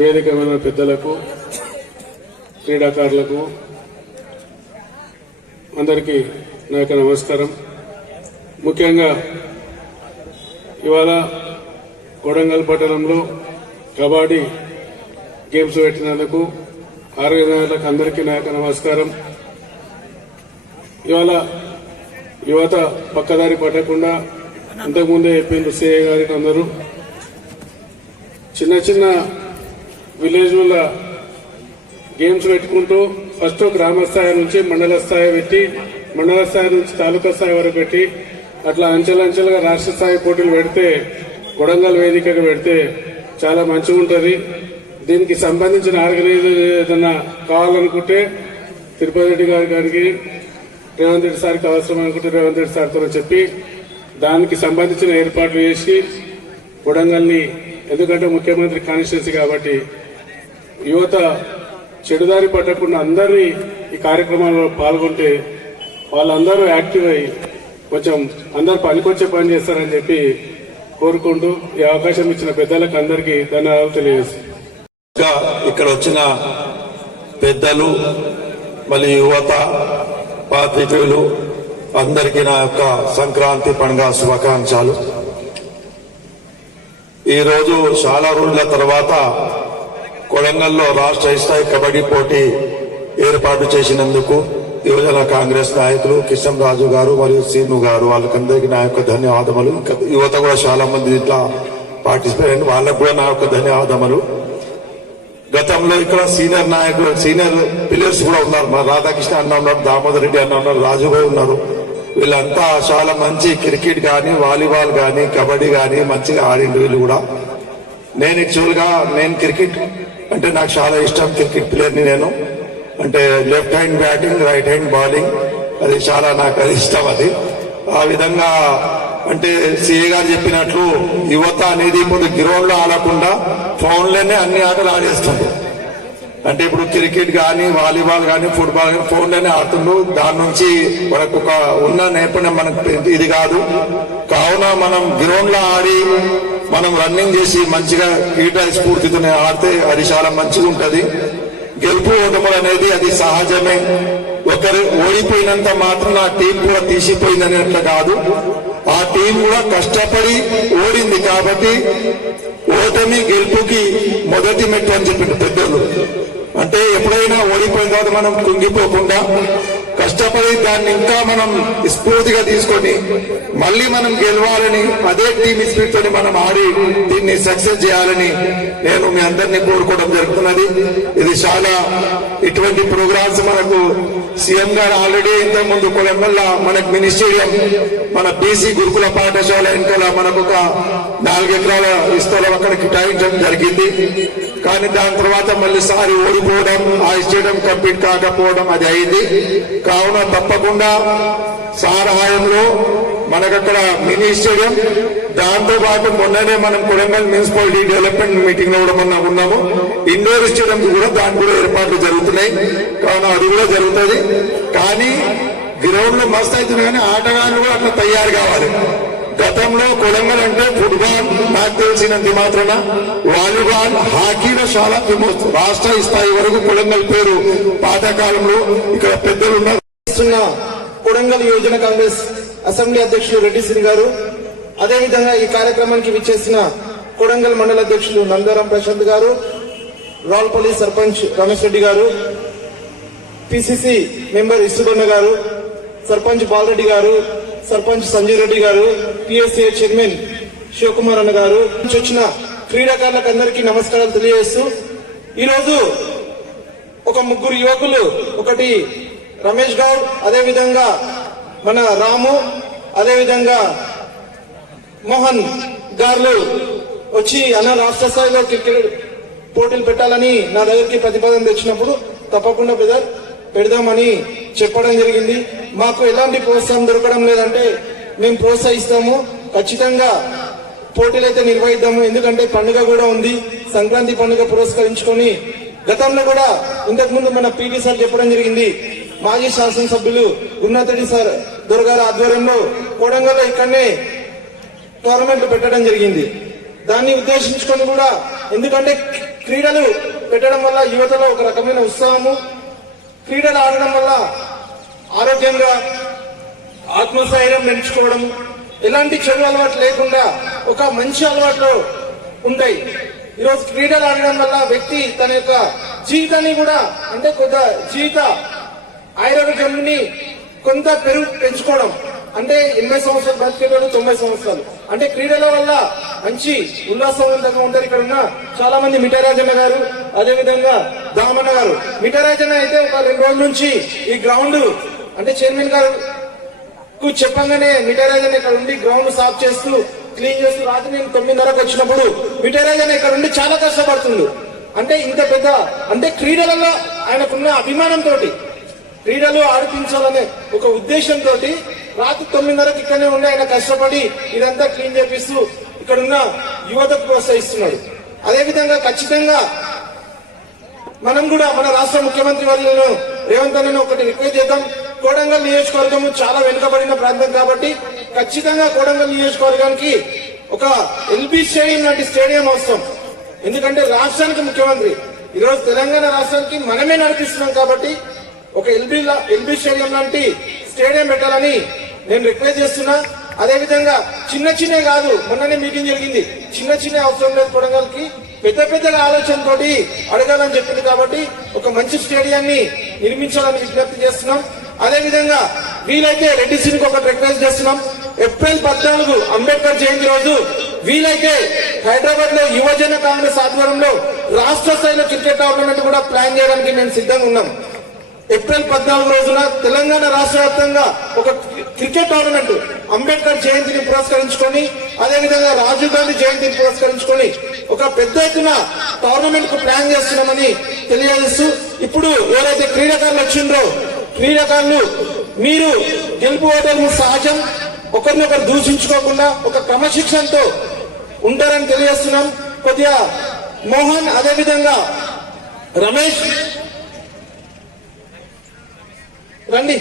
వేదిక మీద పెద్దలకు, క్రీడాకారులకు అందరికీ నా యొక్క నమస్కారం. ముఖ్యంగా ఇవాళ కొడంగల్ పట్టణంలో కబడ్డీ గేమ్స్ పెట్టినందుకు ఆర్గనైజర్లకు అందరికీ నా యొక్క నమస్కారం. ఇవాళ యువత పక్కదారి పట్టకుండా ఇంతకుముందే చెప్పిండ్రు సిఐ గారికి అందరూ చిన్న చిన్న విలేజ్ల గేమ్స్ పెట్టుకుంటూ ఫస్ట్ గ్రామ స్థాయి నుంచి మండల స్థాయి పెట్టి, మండల స్థాయి నుంచి తాలూకా స్థాయి వరకు పెట్టి అట్లా అంచెలంచెలుగా రాష్ట్ర స్థాయి పోటీలు పెడితే, కొడంగల్ వేదికగా పెడితే చాలా మంచిగా ఉంటుంది. దీనికి సంబంధించిన ఆర్గనైజర్ ఏదన్నా కావాలనుకుంటే తిరుపతి రెడ్డి గారికి రేవంత్ రెడ్డి సార్కి అవసరం అనుకుంటే రేవంత్ రెడ్డి సార్తో చెప్పి దానికి సంబంధించిన ఏర్పాట్లు చేసి కొడంగల్ని, ఎందుకంటే ముఖ్యమంత్రి కాన్స్టిట్యున్సీ కాబట్టి యువత చెడుదారి పట్టకుండా అందరినీ ఈ కార్యక్రమాల్లో పాల్గొంటే వాళ్ళందరూ యాక్టివ్ అయ్యి కొంచెం అందరు పనికొచ్చే పని చేస్తారని చెప్పి కోరుకుంటూ ఈ అవకాశం ఇచ్చిన పెద్దలకు అందరికీ ధన్యవాదాలు తెలియజేస్తాను. ఇక్కడ వచ్చిన పెద్దలు, మళ్ళీ యువత, పాత్రికేయులు అందరికీ నా యొక్క సంక్రాంతి పండుగ శుభాకాంక్షలు. ఈరోజు చాలా రోజుల తర్వాత కొడంగల్లో రాష్ట్ర స్థాయి కబడ్డీ పోటీ ఏర్పాటు చేసినందుకు యువజన కాంగ్రెస్ నాయకులు కిషన్ రాజు గారు మరియు సీను గారు వాళ్ళకందరికీ నా యొక్క ధన్యవాదములు. యువత కూడా చాలా మంది ఇట్లా పార్టిసిపేట్ అయిన వాళ్ళకు కూడా నా యొక్క ధన్యవాదములు. గతంలో ఇక్కడ సీనియర్ నాయకులు, సీనియర్ ప్లేయర్స్ కూడా ఉన్నారు. మా రాధాకృష్ణ అన్న ఉన్నారు, దామోదర్ రెడ్డి అన్న ఉన్నారు, రాజుభాయ్ ఉన్నారు. వీళ్ళంతా చాలా మంచి క్రికెట్ కానీ, వాలీబాల్ కానీ, కబడ్డీ కానీ మంచిగా ఆడిండు వీళ్ళు కూడా. నేను నేను క్రికెట్ అంటే నాకు చాలా ఇష్టం. క్రికెట్ ప్లేయర్ని నేను. అంటే left hand batting, right hand bowling, అది చాలా నాకు అది ఇష్టం. అది ఆ విధంగా అంటే సిఏ గారు చెప్పినట్లు యువత అనేది ఇప్పుడు గ్రౌండ్ లో ఆడకుండా ఫోన్లోనే అన్ని ఆటలు ఆడేస్తుంది. అంటే ఇప్పుడు క్రికెట్ కానీ, వాలీబాల్ కానీ, ఫుట్బాల్ కానీ ఫోన్లోనే ఆడుతుండ్రు. దాని నుంచి మనకు ఒక ఉన్న నైపుణ్యం మనకు ఇది కాదు. కావున మనం గ్రౌండ్ లో ఆడి మనం రన్నింగ్ చేసి మంచిగా క్రీడా స్ఫూర్తితో ఆడితే అది చాలా మంచిగా ఉంటది. గెలుపు ఓటములు అనేది అది సహజమే. ఒకరు ఓడిపోయినంత మాత్రం ఆ టీం కూడా తీసిపోయిందనేట్లా కాదు. ఆ టీం కూడా కష్టపడి ఓడింది కాబట్టి ఓటమి గెలుపుకి మొదటి మెట్టు అని చెప్పిండు పెద్దలు. అంటే ఎప్పుడైనా ఓడిపోయిన తర్వాత మనం కుంగిపోకుండా కష్టపడి దాన్ని ఇంకా మనం స్ఫూర్తిగా తీసుకొని మళ్ళీ మనం గెలవాలని, అదే టీమ్ స్పిరిట్ తోని మనం ఆడి దీన్ని సక్సెస్ చేయాలని నేను మీ అందరినీ కోరుకోవడం జరుగుతున్నది. ఇది చాలా ఇటువంటి ప్రోగ్రామ్స్ మనకు సీఎం గారు ఆల్రెడీ ఇంతకుముందు కొడంగల్ మనకు మినీ స్టేడియం, మన బీసీ గురుకుల పాఠశాల వెనకాల మనకు ఒక 4 ఎకరాల స్థలం అక్కడ కేటాయించడం జరిగింది. కానీ దాని తర్వాత మళ్ళీ సారి ఓడిపోవడం, ఆ స్టేడియం కంప్లీట్ కాకపోవడం అది అయింది. కావున తప్పకుండా సహాయంలో మనకక్కడ మినీ స్టేడియం, దాంతో పాటు మొన్ననే మనం కొడంగల్ మున్సిపాలిటీ డెవలప్మెంట్ మీటింగ్ లో కూడా మొన్న ఉన్నాము. ఇండోర్ స్టేడియం కూడా దానికి కూడా ఏర్పాట్లు జరుగుతున్నాయి. కావున అది కూడా జరుగుతుంది. కానీ గ్రౌండ్ లో మస్తు అవుతుంది, కానీ ఆటగాళ్ళు కూడా అట్లా తయారు కావాలి. గతంలో కొడంగల్ అంటే ఫుట్బాల్ నాకు తెలిసినంత మాత్రాన, వాలీబాల్, హాకీలో చాలా ఫేమస్. రాష్ట్ర స్థాయి వరకు కొడంగల్ పేరు పాతకాలంలో ఇక్కడ పెద్దలు ఉన్నారు. కొడంగల్ యువజన కాంగ్రెస్ అసెంబ్లీ అధ్యక్షులు రెడ్డి సింగ్ గారు, అదేవిధంగా ఈ కార్యక్రమానికి విచ్చేసిన కొడంగల్ మండల అధ్యక్షులు నందారం ప్రశాంత్ గారు, రాల్పల్లి సర్పంచ్ రమేష్ రెడ్డి గారు, పిసిసి మెంబర్ ఇసుబన్న గారు, సర్పంచ్ బాలరెడ్డి గారు, సర్పంచ్ సంజయ్ రెడ్డి గారు, పిఎస్ఏ చైర్మన్ శివకుమార్ అన్న గారు, వచ్చిన క్రీడాకారులకు అందరికీ నమస్కారాలు తెలియజేస్తూ, ఈరోజు ఒక 3 యువకులు, ఒకటి రమేష్ గౌడ్, అదేవిధంగా మన రాము, అదేవిధంగా మోహన్ గారు వచ్చి అన్న రాష్ట్ర స్థాయిలో క్రికెట్ పోటీలు పెట్టాలని నా దగ్గరికి ప్రతిపాదన తెచ్చినప్పుడు తప్పకుండా బ్రదర్ పెడదామని చెప్పడం జరిగింది. మాకు ఎలాంటి ప్రోత్సాహం దొరకడం లేదంటే మేము ప్రోత్సహిస్తాము, ఖచ్చితంగా పోటీలు అయితే నిర్వహిద్దాము. ఎందుకంటే పండుగ కూడా ఉంది, సంక్రాంతి పండుగ పురస్కరించుకొని గతంలో కూడా ఇంతకుముందు మన పీటీ సార్ చెప్పడం జరిగింది. మాజీ శాసనసభ్యులు గురునాథరెడ్డి సార్ దొరగారి ఆధ్వర్యంలో కొడంగల్లో ఇక్కడనే టోర్నమెంట్ పెట్టడం జరిగింది. దాన్ని ఉద్దేశించుకొని కూడా, ఎందుకంటే క్రీడలు పెట్టడం వల్ల యువతలో ఒక రకమైన ఉత్సాహము, క్రీడలు ఆడడం వల్ల ఆరోగ్యంగా ఆత్మస్థైర్యం పెంచుకోవడం, ఎలాంటి చెడు అలవాటు లేకుండా ఒక మంచి అలవాట్లు ఉంటాయి. ఈరోజు క్రీడలు ఆడడం వల్ల వ్యక్తి తన యొక్క జీవితాన్ని కూడా అంటే కొంత జీవిత ఆరోగ్యాన్ని కొంత పెంచుకోవడం, అంటే 80 సంవత్సరాలు బతికేవాడు 90 సంవత్సరాలు, అంటే క్రీడల వల్ల మంచి ఉల్లాసవంతంగా ఉంటారు. ఇక్కడ ఉన్న చాలా మంది మిఠారాజన్న గారు, అదేవిధంగా దామన్న గారు. మిఠారాజన్న అయితే ఒక 2 రోజుల నుంచి ఈ గ్రౌండ్ అంటే చైర్మన్ గారు చెప్పంగానే మిఠారాజన్న ఇక్కడ ఉండి గ్రౌండ్ సాఫ్ చేస్తూ క్లీన్ చేస్తూ రాత్రి నేను 9:30కు వచ్చినప్పుడు మిఠారాజన్న ఇక్కడ ఉండి చాలా కష్టపడుతుంది. అంటే ఇంత పెద్ద అంటే క్రీడలలో ఆయనకున్న అభిమానంతో క్రీడలు ఆడిపించాలనే ఒక ఉద్దేశంతో రాత్రి 9:30కి ఇక్కడనే ఉండి ఆయన కష్టపడి ఇదంతా క్లీన్ చేపిస్తూ ఇక్కడ ఉన్న యువతకు ప్రోత్సహిస్తున్నాడు. అదేవిధంగా ఖచ్చితంగా మనం కూడా మన రాష్ట్ర ముఖ్యమంత్రి వర్యులను రేవంత్ అన్నను ఒకటి రిక్వెస్ట్ చేద్దాం. కోడంగల్ నియోజకవర్గం చాలా వెనుకబడిన ప్రాంతం కాబట్టి ఖచ్చితంగా కోడంగల్ నియోజకవర్గానికి ఒక ఎల్బీ స్టేడియం లాంటి స్టేడియం అవసరం. ఎందుకంటే రాష్ట్రానికి ముఖ్యమంత్రి ఈరోజు తెలంగాణ రాష్ట్రానికి మనమే నడిపిస్తున్నాం కాబట్టి ఒక ఎల్బీ స్టేడియం లాంటి స్టేడియం పెట్టాలని నేను రిక్వెస్ట్ చేస్తున్నా. అదేవిధంగా చిన్న కాదు, మొన్ననే మీటింగ్ జరిగింది, చిన్న అవసరం లేదు, కొడంగల్కి పెద్దగా ఆలోచనతో అడగాలని చెప్పింది కాబట్టి ఒక మంచి స్టేడియాన్ని నిర్మించాలని విజ్ఞప్తి చేస్తున్నాం. అదేవిధంగా వీలైతే రెడ్డి సింగ్ ఒక రిక్వెస్ట్ చేస్తున్నాం. ఏప్రిల్ 14 అంబేద్కర్ జయంతి రోజు వీలైతే హైదరాబాద్ లో యువజన కాంగ్రెస్ ఆధ్వర్యంలో రాష్ట్ర స్థాయిలో క్రికెట్ టోర్నమెంట్ కూడా ప్లాన్ చేయడానికి మేము సిద్ధంగా ఉన్నాం. ఏప్రిల్ 14 రోజున తెలంగాణ రాష్ట్ర వ్యాప్తంగా ఒక క్రికెట్ టోర్నమెంట్ అంబేద్కర్ జయంతిని పురస్కరించుకొని, అదేవిధంగా రాజీవ్ గాంధీ జయంతిని పురస్కరించుకొని ఒక పెద్ద ఎత్తున టోర్నమెంట్ కు ప్లాన్ చేస్తున్నామని తెలియజేస్తూ, ఇప్పుడు ఎవరైతే క్రీడాకారులు వచ్చిండ్రో క్రీడాకారులు మీరు గెలుపు ఓటమి సహజం, ఒకరినొకరు దూషించుకోకుండా ఒక క్రమశిక్షణతో ఉంటారని తెలియజేస్తున్నాం. కొద్దిగా మోహన్ అదేవిధంగా రమేష్ రండి.